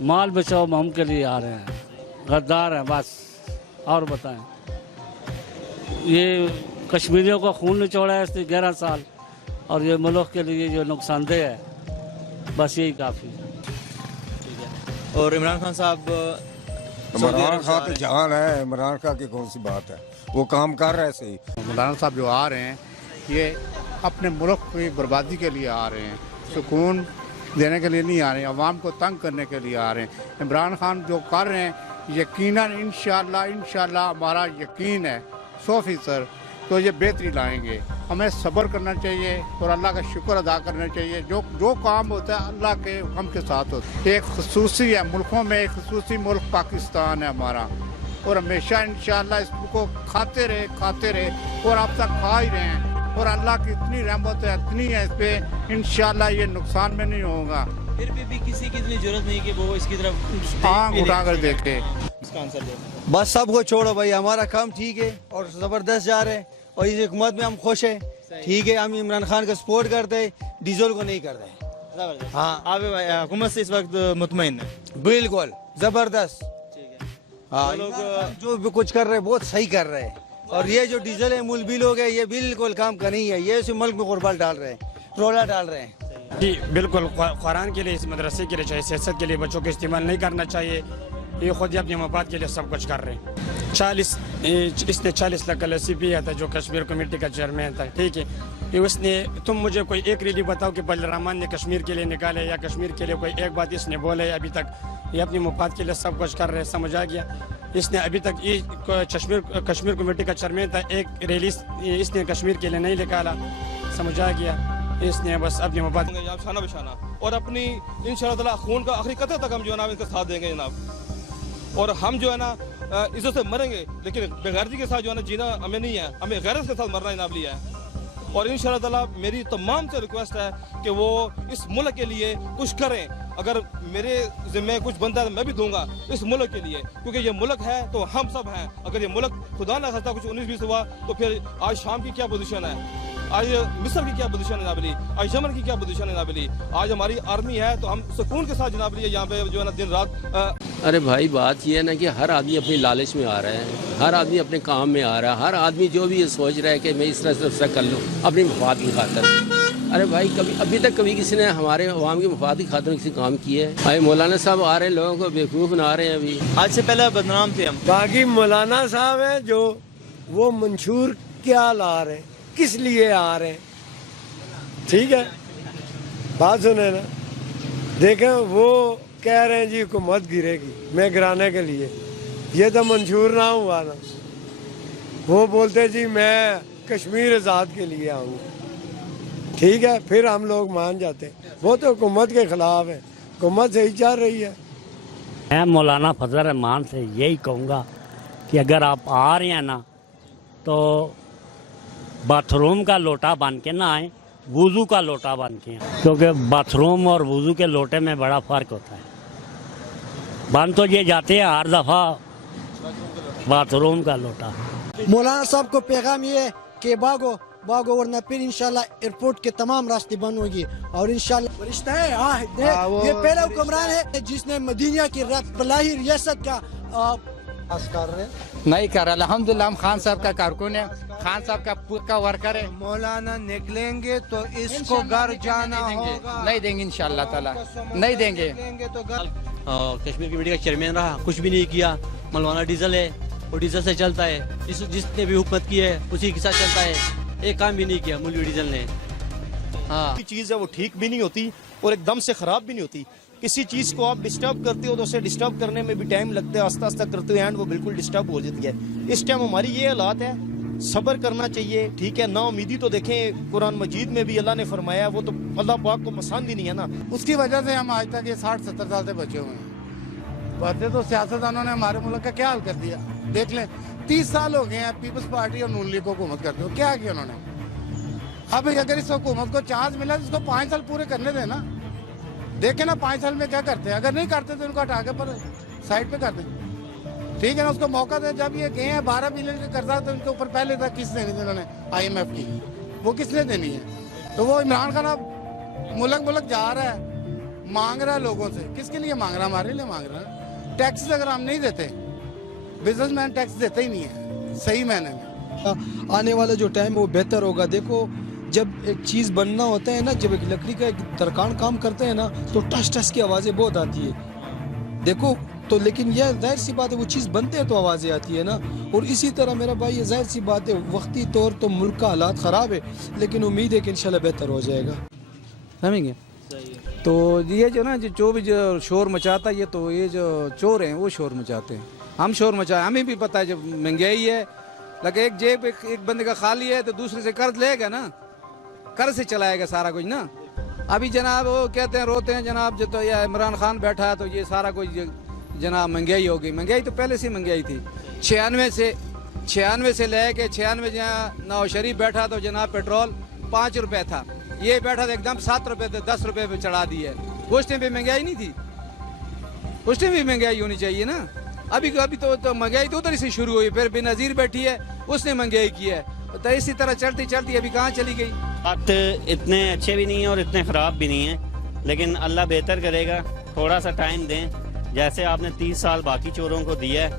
माल बचाओ मुहिम के लिए आ रहे हैं, गद्दार हैं बस। और बताएं, ये कश्मीरियों का खून निचोड़ा है इसने 11 साल, और ये मुल्क के लिए जो नुकसानदेह है, बस यही काफ़ी है। और इमरान खान साहब, इमरान खान तो जहान है, इमरान खान की कौन सी बात है, वो काम कर रहे सही। मौलाना साहब जो आ रहे हैं ये अपने मुल्क की बर्बादी के लिए आ रहे हैं, सुकून देने के लिए नहीं आ रहे हैं, अवाम को तंग करने के लिए आ रहे हैं। इमरान खान जो कर रहे हैं यकीनन इंशाल्लाह हमारा यकीन है 100% तो ये बेहतरी लाएंगे। हमें सब्र करना चाहिए और अल्लाह का शुक्र अदा करना चाहिए। जो काम होता है अल्लाह के हम के साथ होता है। एक खसूसी है मुल्कों में, एक खसूसी मुल्क पाकिस्तान है हमारा, और हमेशा इंशाल्लाह इसको खाते रहे और अब तक खा ही रहे हैं। और अल्लाह की इतनी रहमत है, इतनी है इस पे, इंशाल्लाह ये नुकसान में नहीं होगा। फिर भी किसी की इतनी जरूरत नहीं कि वो इसकी तरफ आँख उठाकर देखे। इसका आंसर दो। बस सबको छोड़ो भाई, हमारा काम ठीक है और ज़बरदस्त जा रहे हैं, और इस हुकूमत में हम खुश हैं। ठीक है, हम इमरान खान का सपोर्ट करते हैं, डीजल को नहीं करते। हाँ, आप हुकूमत से इस वक्त मुतमईन है? बिल्कुल ज़बरदस्त। हाँ, लोग जो भी कुछ कर रहे हैं बहुत सही कर रहे हैं, और ये जो डीजल है मूल बिल हो गए, ये बिल्कुल काम का नहीं है। ये इस मुल्क में गुरबाल डाल रहे हैं, रोला डाल रहे हैं। जी बिल्कुल, कुरान के लिए, इस मदरसे के लिए, चाहे सियासत के लिए बच्चों को इस्तेमाल नहीं करना चाहिए। ये खुद ही अपने मफाद के लिए सब कुछ कर रहे हैं। 40 लाख का लसी पिया था जो कश्मीर कमेटी का चेयरमैन था, ठीक है। ये उसने, तुम मुझे कोई एक रैली बताओ कि बलरामान ने कश्मीर के लिए निकाले या कश्मीर के लिए कोई एक बात इसने बोले अभी तक। ये अपने मफाद के लिए सब कुछ कर रहे हैं, समझ आ गया। इसने अभी तक ये कश्मीर कमेटी का चेयरमैन था, एक रैली इसने कश्मीर के लिए नहीं निकाला, समझ आ गया। इसने बस अपने मफाद शाना बशाना और अपनी इंशाअल्लाह खून का आखिरी कतरे तक हम जो है ना इनका साथ देंगे जनाब। और हम जो है ना इज्जत से मरेंगे, लेकिन बेगैरती के साथ जो है ना जीना हमें नहीं है, हमें गैरत के साथ मरना जनाब लिया है। और इंशाअल्लाह मेरी तमाम से रिक्वेस्ट है कि वो इस मुल्क के लिए कुछ करें। अगर मेरे ज़िम्मे कुछ बनता है तो मैं भी दूंगा इस मुल्क के लिए, क्योंकि ये मुल्क है तो हम सब हैं। अगर ये मुल्क खुदा ना खास्ता कुछ 19-20 हुआ तो फिर आज शाम की क्या पोजीशन है, आज मिस्र की क्या पोजीशन है नाबली, आज यमन की क्या पोजीशन है नाबली। आज हमारी आर्मी है तो हम सुकून के साथ जनाब लिए यहाँ पे जो है ना दिन रात। अरे भाई, बात ये है ना कि हर आदमी अपनी लालच में आ रहा है, हर आदमी अपने काम में आ रहा है, हर आदमी जो भी ये सोच रहा है कि मैं इस तरह से कर लूँ अपनी मफाद की खातिर। अरे भाई, अभी तक कभी किसी ने हमारे अवाम की मफाद की खातिर किसी काम किया है? भाई मौलाना साहब आ रहे हैं, लोगों को बेवकूफ़ बना रहे हैं। अभी आज से पहले बदनाम थे हम। बाकी मौलाना साहब है जो वो मंशूर क्या ला रहे हैं, किस लिए आ रहे हैं, ठीक है, बात सुने ना। देखें, वो कह रहे हैं जी हुकूमत गिरेगी, मैं गिराने के लिए, ये तो मंशूर ना हुआ ना। वो बोलते जी मैं कश्मीर आज़ाद के लिए आऊँगा, ठीक है, फिर हम लोग मान जाते हैं। वो तो हुकूमत के खिलाफ है, हुकूमत सही चल रही है। मैं मौलाना फजल रहमान से यही कहूँगा कि अगर आप आ रहे हैं ना तो बाथरूम का लोटा बन के ना आए, वुज़ू का लोटा बन के आए, क्योंकि बाथरूम और वुज़ू के लोटे में बड़ा फ़र्क होता है। बन तो ये जाते हैं हर दफ़ा बाथरूम का लोटा। मौलाना साहब को पैगाम ये है कि भागो वरना फिर इंशाल्लाह एयरपोर्ट के तमाम रास्ते बंद होगी। और इंशाल्लाह रिश्ता है, ये पहला हुक्मरान है जिसने मदीना की फलाही रियासत का नहीं कर रहा। अल्हम्दुलिल्लाह हम खान साहब का कारकुन है, खान साहब का पक्का वर्कर है। मौलाना निकलेंगे तो इसको घर जाना होगा, नहीं देंगे इंशाल्लाह ताला, नहीं देंगे। कश्मीर कमेटी का चेयरमैन रहा, कुछ भी नहीं किया। मौलाना डीजल है, वो डीजल से चलता है, जिसने भी हुकूमत की है उसी के साथ चलता है, एक काम भी नहीं किया मौलवी डीजल ने। हाँ, चीज़ है वो ठीक भी नहीं होती और एकदम से ख़राब भी नहीं होती। किसी चीज़ को आप डिस्टर्ब करते हो तो उसे डिस्टर्ब करने में भी टाइम लगता है, आस्ता आस्ता करते हो एंड वो बिल्कुल डिस्टर्ब हो जाती है। इस टाइम हमारी ये हालात है, सब्र करना चाहिए, ठीक है। ना उम्मीदी तो देखें कुरान मजीद में भी अल्लाह ने फरमाया, वो तो अल्लाह पाक को पसंद ही नहीं है ना। उसकी वजह से हम आज तक ये 60-70 साल से बचे हुए हैं। वैसे तो सियासतदानों ने हमारे मुल्क का क्या हाल कर दिया, देख लें। 30 साल हो गए हैं पीपल्स पार्टी और नून लीग को हुकूमत करते हो, क्या किया उन्होंने? अब अगर इस हुकूमत को चांस मिला तो इसको 5 साल पूरे करने देना, देखे ना 5 साल में क्या करते हैं। अगर नहीं करते तो उनको हटा के पर साइड पे कर दें, ठीक है ना। उसको मौका दे। जब ये गए हैं 12 बिलियन का कर्जा तो उनके ऊपर पहले तक किस देनी थी उन्होंने, IMF की, वो किसने देनी है? तो वो इमरान खान अब मुल्क जा रहा है, मांग रहा है लोगों से, किसके लिए मांग रहा है? हमारे लिए मांग रहा है। टैक्स अगर हम नहीं देते, बिजनेसमैन टैक्स देते ही नहीं है सही मायने में। आने वाला जो टाइम वो बेहतर होगा। देखो जब एक चीज़ बनना होता है ना, जब एक लकड़ी का एक तरकान काम करते हैं ना, तो टस टस की आवाज़ें बहुत आती है। देखो तो लेकिन यह जाहिर सी बात है, वो चीज़ बनते हैं तो आवाज़ें आती है ना। और इसी तरह मेरा भाई ये जाहिर सी बात है, वक्ती तौर तो मुल्क का हालात ख़राब है, लेकिन उम्मीद है कि इंशाल्लाह बेहतर हो जाएगा। समझेंगे? तो ये जो ना जो भी जो शोर मचाता है, ये तो ये जो चोर हैं वो शोर मचाते हैं। हम शोर मचाए, हमें भी पता है जब महंगाई है, लगे एक जेब एक बंदे का खाली है तो दूसरे से कर्ज लेगा ना, कर्ज से चलाएगा सारा कुछ ना। अभी जनाब वो कहते हैं, रोते हैं जनाब, जो तो ये इमरान खान बैठा है तो ये सारा कुछ जनाब महंगाई हो गई। महंगाई तो पहले से महंगाई थी। 96 से लेके 96 जहाँ नवाज शरीफ बैठा तो जनाब पेट्रोल 5 रुपए था, ये बैठा था एकदम 7 रुपए थे, 10 रुपए पे चढ़ा दी है। उस टाइम पे महंगाई नहीं थी, उस टाइम भी महंगाई होनी चाहिए ना। अभी तो महंगाई तो उधर से शुरू हुई, फिर बेनज़ीर बैठी है उसने महंगाई की है, तो इसी तरह चलती चलती अभी कहाँ चली गई। बात इतने अच्छे भी नहीं है और इतने ख़राब भी नहीं है, लेकिन अल्लाह बेहतर करेगा। थोड़ा सा टाइम दें, जैसे आपने 30 साल बाकी चोरों को दिया है,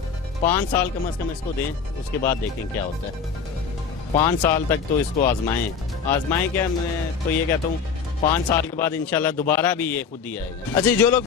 5 साल कम से कम इसको दें, उसके बाद देखें क्या होता है। 5 साल तक तो इसको आजमाएं क्या, मैं तो ये कहता हूँ 5 साल के बाद इंशाल्लाह दोबारा भी ये खुद ही आएगा। अच्छा, जो लोग